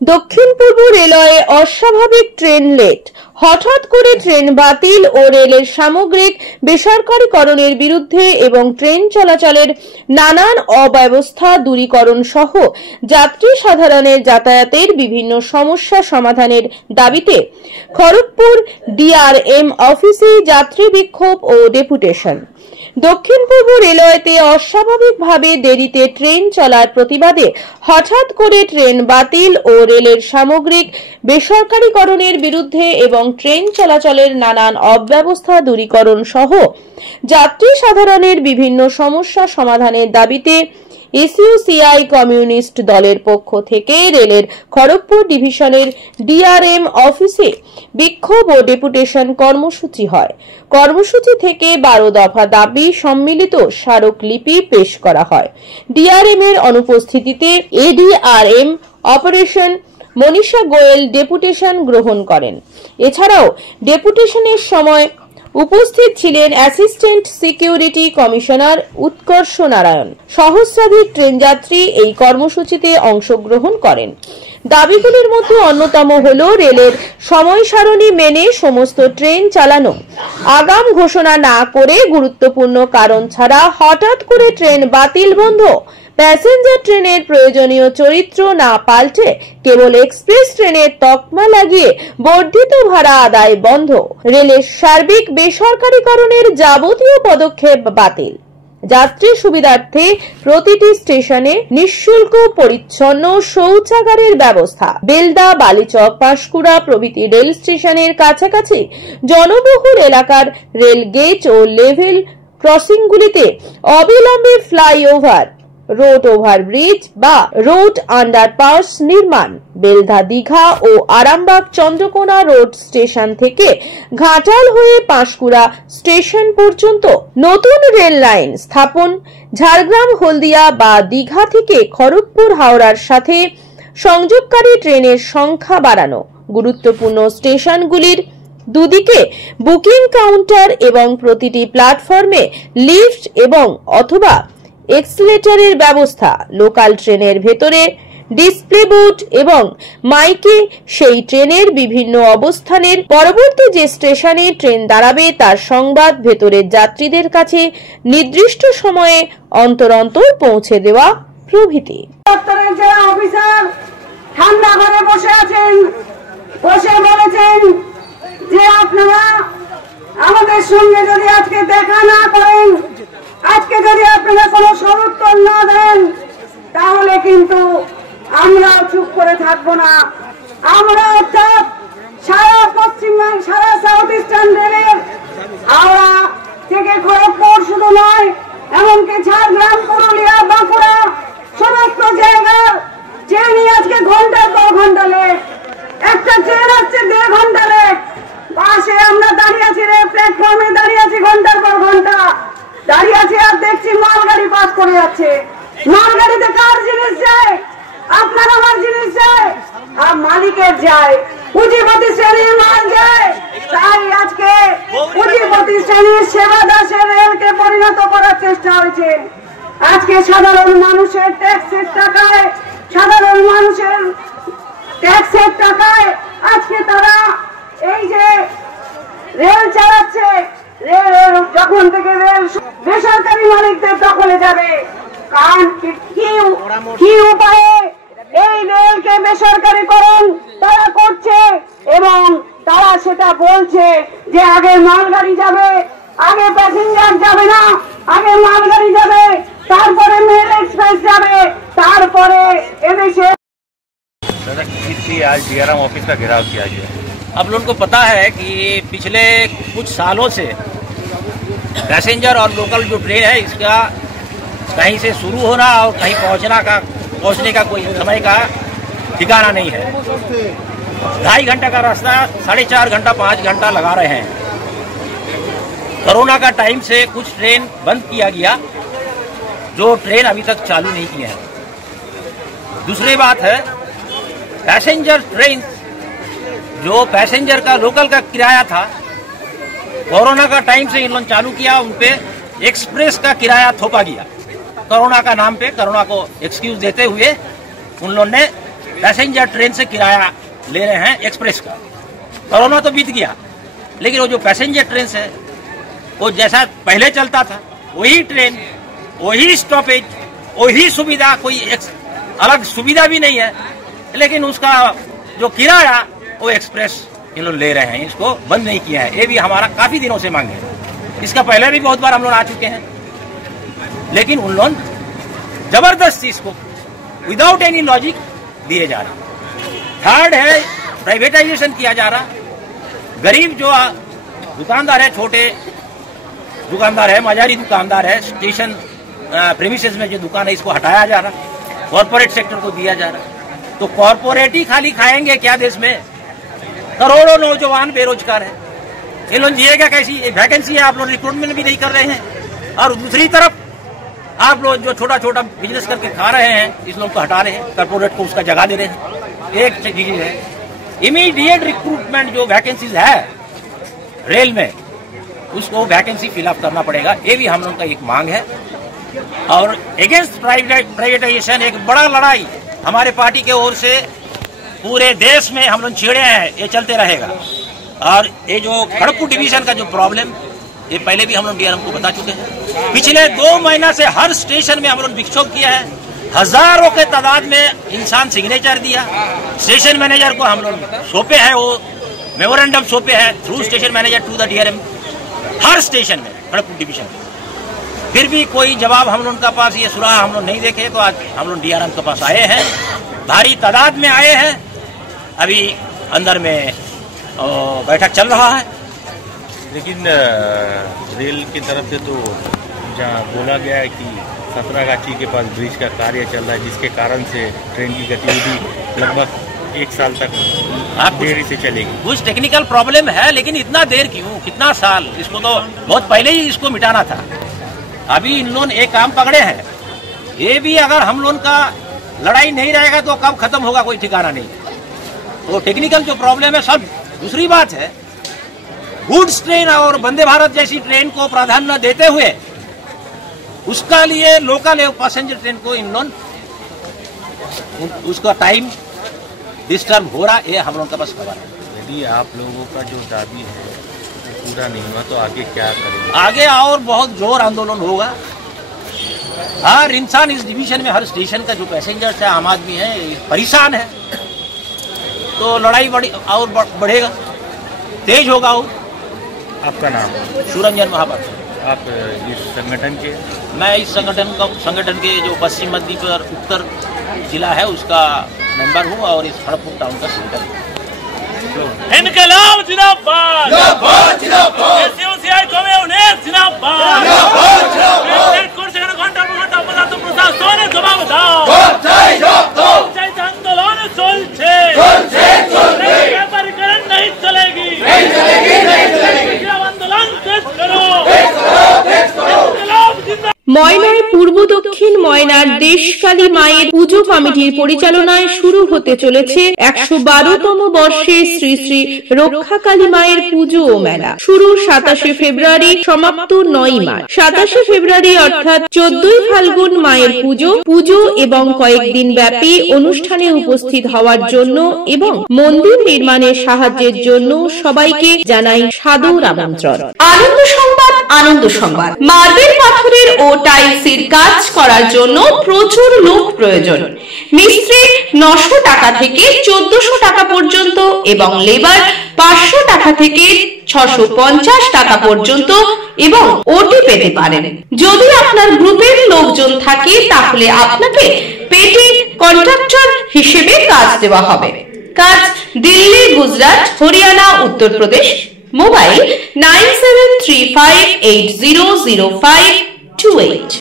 দক্ষিণ পূর্ব রেলওয়ে অস্বাভাবিক train late, হঠাৎ করে ট্রেন বাতিল ও রেলের সামগ্রিক বেসরকারীকরণের বিরুদ্ধে এবং ট্রেন চলাচলের নানান অব্যবস্থা দূরীকরণ সহ যাত্রী সাধারণের যাতায়াতের বিভিন্ন সমস্যা সমাধানের দাবিতে খড়গপুর ডিআরএম অফিসে যাত্রী বিক্ষোভ ও ডেপুটেশন। দক্ষিণ পূর্ব রেলওয়েতে অস্বাভাবিকভাবে দেরিতে ট্রেন চলার প্রতিবাদে হঠাৎ করে ট্রেন বাতিল ও রেলের সামগ্রিক বেসরকারীকরণের বিরুদ্ধে এবং ট্রেন চলাচলের নানান অব্যবস্থা দূরীকরণ সহ যাত্রী সাধারণের বিভিন্ন সমস্যা সমাধানের দাবিতে এসইউসিআই কমিউনিস্ট দলের পক্ষ থেকে রেলের খড়গপুর ডিভিশনের ডিআরএম অফিসে বিক্ষোভ ও ডেপুটেশন কর্মসূচি হয়। কর্মসূচি থেকে 12 দফা দাবি সম্মিলিত স্মারকলিপি পেশ করা হয়। ডিআরএম এর অনুপস্থিতিতে ADRM operation Manisha Goel deputation গ্রহণ করেন। এছাড়াও ডেপুটেশনের সময় উপস্থিত ছিলেন অ্যাসিস্ট্যান্ট সিকিউরিটি কমিশনার উৎকর্ষ নারায়ণ। সহস্রাধিক ট্রেন যাত্রী এই কর্মসূচিতে অংশগ্রহণ করেন। দাবিগুলির মধ্যে অন্যতম হল রেলের সময় সারণী মেনে সমস্ত ট্রেন চালানো, আগাম ঘোষণা না করে গুরুত্বপূর্ণ কারণ ছাড়া হঠাৎ করে ট্রেন বাতিল বন্ধ, প্যাসেঞ্জার ট্রেনের প্রয়োজনীয় চরিত্র না পাল্টে কেবল এক্সপ্রেস ট্রেনের তকমা লাগিয়ে বর্ধিত ভাড়া আদায় বন্ধ, রেলের সার্বিক বেসরকারীকরণের যাবতীয় পদক্ষেপ বাতিল, যাত্রী সুবিধার্থে প্রতিটি স্টেশনে নিঃশুল্ক পরিচ্ছন্ন শৌচাগারের ব্যবস্থা, বেলদা, বালিচক, পাঁশকুড়া প্রভৃতি রেল স্টেশনের কাছাকাছি জনবহুল এলাকার রেল গেট ও লেভেল ক্রসিংগুলিতে অবিলম্বে ফ্লাইওভার, রোড ওভারব্রিজ বা রোড আন্ডারপাস নির্মাণ, বেলদা, দীঘা ও আরামবাগ চন্দ্রকোনা রোড স্টেশন থেকে ঘাটাল হয়ে পাঁশকুড়া স্টেশন পর্যন্ত নতুন রেল লাইন স্থাপন, ঝাড়গ্রাম, হলদিয়া বা দীঘা থেকে খড়গপুর হাওড়ার সাথে সংযোগকারী ট্রেনের সংখ্যা বাড়ানো, গুরুত্বপূর্ণ স্টেশনগুলির দুদিকে বুকিং কাউন্টার এবং প্রতিটি প্ল্যাটফর্মে লিফট এবং অথবা এক্সিলেটরের ব্যবস্থা, লোকাল ট্রেনের ভেতরে ডিসপ্লে বোর্ড এবং মাইকে সেই ট্রেনের বিভিন্ন অবস্থানের পরবর্তী যে স্টেশনে ট্রেন দাঁড়াবে তার সংবাদ ভেতরের যাত্রীদের কাছে নির্দিষ্ট সময়ে অন্তর অন্তর পৌঁছে দেওয়া প্রভৃতি। অফিসার ঠান্ডা ঘরে বসে আছেন, বসে বলেছেন যে আপনারা আমাদের সঙ্গে যদি আজকে দেখা না করেন, আজকে যদি আপনারা কোনো সদুত্তর না দেন, তাহলে কিন্তু আমরাও চুপ করে থাকবো না। আমরা অর্থাৎ সারা পশ্চিমবঙ্গ, সারা সাউথ ইস্টার্ন রেলের হাওড়া থেকে খড়গপুর শুধু নয়, এমনকি ঝাড়গ্রাম, পুরুলিয়া, বাঁকুড়া সমস্ত জায়গার ট্রেনই আজকে ঘন্টার পর ঘন্টা লেট। একটা ট্রেন আসছে 1.5 ঘন্টা লেট। পাশে আমরা দাঁড়িয়ে আছি, প্ল্যাটফর্মে দাঁড়িয়ে আছি ঘন্টার পর ঘন্টা দাঁড়িয়ে আছে, আর দেখছি মালগাড়ি পাস করে যাচ্ছে। মালগাড়িতে কার জিনিস যায়? আপনার আমার জিনিস যায়, আর মালিকের যায়, পুঁজিপতি শ্রেণীর মাল যায়। তাই আজকে পুঁজিপতি শ্রেণীর সেবা দাসের রেলকে পরিণত করার চেষ্টা হয়েছে। আজকে সাধারণ মানুষের ট্যাক্সের টাকায়, সাধারণ মানুষের ট্যাক্সের টাকায় আজকে তারা এই যে রেল চালাচ্ছে। যখন থেকে রেল বেসরকারি মালিকদের দখলে যাবে, কারণ কি উপায়ে এই রেলকে বেসরকারীকরণ তারা করছে এবং তারা সেটা বলছে যে আগে মালগাড়ি যাবে, আগে প্যাসেঞ্জার যাবে না, আগে মালগাড়ি যাবে, তারপরে মেল এক্সপ্রেস যাবে, তারপরে এদেশে। आज डीआरएम ऑफिस का घेराव किया गया। अब लोगों को पता है कि पिछले कुछ सालों से पैसेंजर और लोकल जो ट्रेन है इसका कहीं से शुरू होना और कहीं पहुंचने का कोई समय का ठिकाना नहीं है। 2.5 घंटा का रास्ता 4.5 घंटा 5 घंटा लगा रहे हैं। कोरोना का टाइम से कुछ ट्रेन बंद किया गया, जो ट्रेन अभी तक चालू नहीं किए हैं। दूसरी बात है पैसेंजर ट्रेन, जो पैसेंजर का लोकल का किराया था, कोरोना का टाइम से इन लोगों चालू किया, उन पे एक्सप्रेस का किराया थोपा गया। कोरोना का नाम पे, कोरोना को एक्सक्यूज देते हुए उन लोगों ने पैसेंजर ट्रेन से किराया ले रहे हैं एक्सप्रेस का। कोरोना तो बीत गया, लेकिन वो जो पैसेंजर ट्रेन है वो जैसा पहले चलता था वही ट्रेन, वही स्टॉपेज, वही सुविधा, कोई अलग सुविधा भी नहीं है, लेकिन उसका जो किराया वो एक्सप्रेस इन लोग ले रहे हैं। इसको बंद नहीं किया है। ये भी हमारा काफी दिनों से मांग है। इसका पहले भी बहुत बार हम लोग आ चुके हैं, लेकिन उन लोग जबरदस्ती इसको विदाउट एनी लॉजिक दिए जा रहे। थर्ड है प्राइवेटाइजेशन किया जा रहा। गरीब जो दुकानदार है, छोटे दुकानदार है, मजारी दुकानदार है, स्टेशन प्रीमिसेस में जो दुकान है इसको हटाया जा रहा, कॉर्पोरेट सेक्टर को दिया जा रहा। तो कॉर्पोरेट ही खाली खाएंगे क्या देश में? करोड़ों नौजवान बेरोजगार है, ये लोग जिएगा कैसी? वैकेंसी है, आप लोग रिक्रूटमेंट भी नहीं कर रहे हैं। और दूसरी तरफ आप लोग जो छोटा छोटा बिजनेस करके खा रहे हैं, इस लोग को हटा रहे हैं, कॉर्पोरेट को उसका जगह दे रहे हैं। एक चीज है इमीडिएट रिक्रूटमेंट, जो वैकेंसीज है रेल में, उसको वैकेंसी फिलअप करना पड़ेगा। ये भी हम लोग का एक मांग है। और अगेंस्ट प्राइवेटाइजेशन एक बड़ा लड़ाई हमारे पार्टी के ओर से पूरे देश में हम लोग छेड़े हैं, ये चलते रहेगा। और ये जो खड़गपुर डिवीजन का जो प्रॉब्लम, ये पहले भी हम लोग डीआरएम को बता चुके हैं। पिछले 2 महीना से हर स्टेशन में हम लोग विक्षोभ किया है। हजारों के तादाद में इंसान सिग्नेचर दिया। स्टेशन मैनेजर को हम लोग सौंपे हैं, वो मेमोरेंडम सौंपे हैं through station manager to the DRM, हर स्टेशन में खड़गपुर डिवीजन में। फिर भी कोई जवाब हम लोग का पास ये सुराहा हम लोग नहीं देखे, तो आज हम लोग डीआरएम के पास आए हैं, भारी तादाद में आए हैं। अभी अंदर में बैठक चल रहा है। लेकिन रेल की तरफ से तो जहाँ बोला गया है कि सतरागाछी के पास ब्रिज का कार्य चल रहा है, जिसके कारण से ट्रेन की गतिविधि लगभग 1 साल तक देरी से चलेगी। कुछ टेक्निकल प्रॉब्लम है, लेकिन इतना देर क्यों, कितना साल? इसको तो बहुत पहले ही इसको मिटाना था। अभी इन लोग एक काम पकड़े हैं, ये भी अगर हम लोग का लड़ाई नहीं रहेगा तो कब खत्म होगा कोई ठिकाना नहीं। तो टेक्निकल जो प्रॉब्लम है सब। दूसरी बात है, गुड्स ट्रेन और वंदे भारत जैसी ट्रेन को प्राधान्य देते हुए उसका लिए लोकल पैसेंजर ट्रेन को इन लोग उसका टाइम डिस्टर्ब हो रहा, ये हम लोग का पास खबर है। यदि आप लोगों का जो दाबी है पूरा नहीं हुआ तो आगे क्या करेंगे? आगे और बहुत जोर आंदोलन होगा। हर इंसान इस डिवीजन में, हर स्टेशन का जो पैसेंजर्स है, आम आदमी है, परेशान है, तो लड़ाई और बढ़ेगा, तेज होगा। और आपका नाम? सुरंजन महापात्र। आप इस संगठन के? मैं इस संगठन के जो पश्चिम मध्य पर उत्तर जिला है उसका मेंबर हूँ और इस खड़गपुर टाउन का सेक्रेटरी। इनकलाब जिंदाबाद, जिंदाबाद, जिंदाबाद, एसयूसीआई कम्युनिस्ट जिंदाबाद, जिंदाबाद। कुर्सी का घंटा घंटा बजा तो प्रशासन जवाब दाও, চাই জবাব দাও। চাই आंदोलन চলছে, চলছে, চলছে। व्यापारीकरण नहीं चलेगी, नहीं चलेगी, नहीं चलेगी। आंदोलन तेज करो, तेज करो, तेज करो। इनकलाब जिंदाबाद। ময়নার পূর্ব দক্ষিণ ময়নার দেশকালী মায়ের পুজো কমিটির পরিচালনায় শুরু হতে চলেছে 112তম বর্ষে শ্রী শ্রী রক্ষাকালী মায়ের পুজো ও মেলা। শুরু 27শে ফেব্রুয়ারি, সমাপ্ত 9 মার্চ। 27শে ফেব্রুয়ারি অর্থাৎ 14ই ফাল্গুন মায়ের পুজো এবং কয়েকদিন ব্যাপী অনুষ্ঠানে উপস্থিত হওয়ার জন্য এবং মন্দির নির্মাণে সাহায্যের জন্য সবাইকে জানাই সাদর আমন্ত্রণ। আনন্দ সংবাদ, আনন্দ সংবাদ। মার্বেল পাথরের ও টাইলসের কাজ করার জন্য প্রচুর লোক প্রয়োজন। মিস্ত্রি 900 টাকা থেকে 1400 টাকা পর্যন্ত এবং লেবার 500 টাকা থেকে 650 টাকা পর্যন্ত এবং ওটি পেতে পারেন। যদি আপনার গ্রুপের লোকজন থাকে তাহলে আপনাকে পেটি কন্ট্রাক্টর হিসেবে কাজ দেওয়া হবে। কাজ দিল্লি, গুজরাট, হরিয়ানা, উত্তরপ্রদেশ। মোবাইল 9735800528।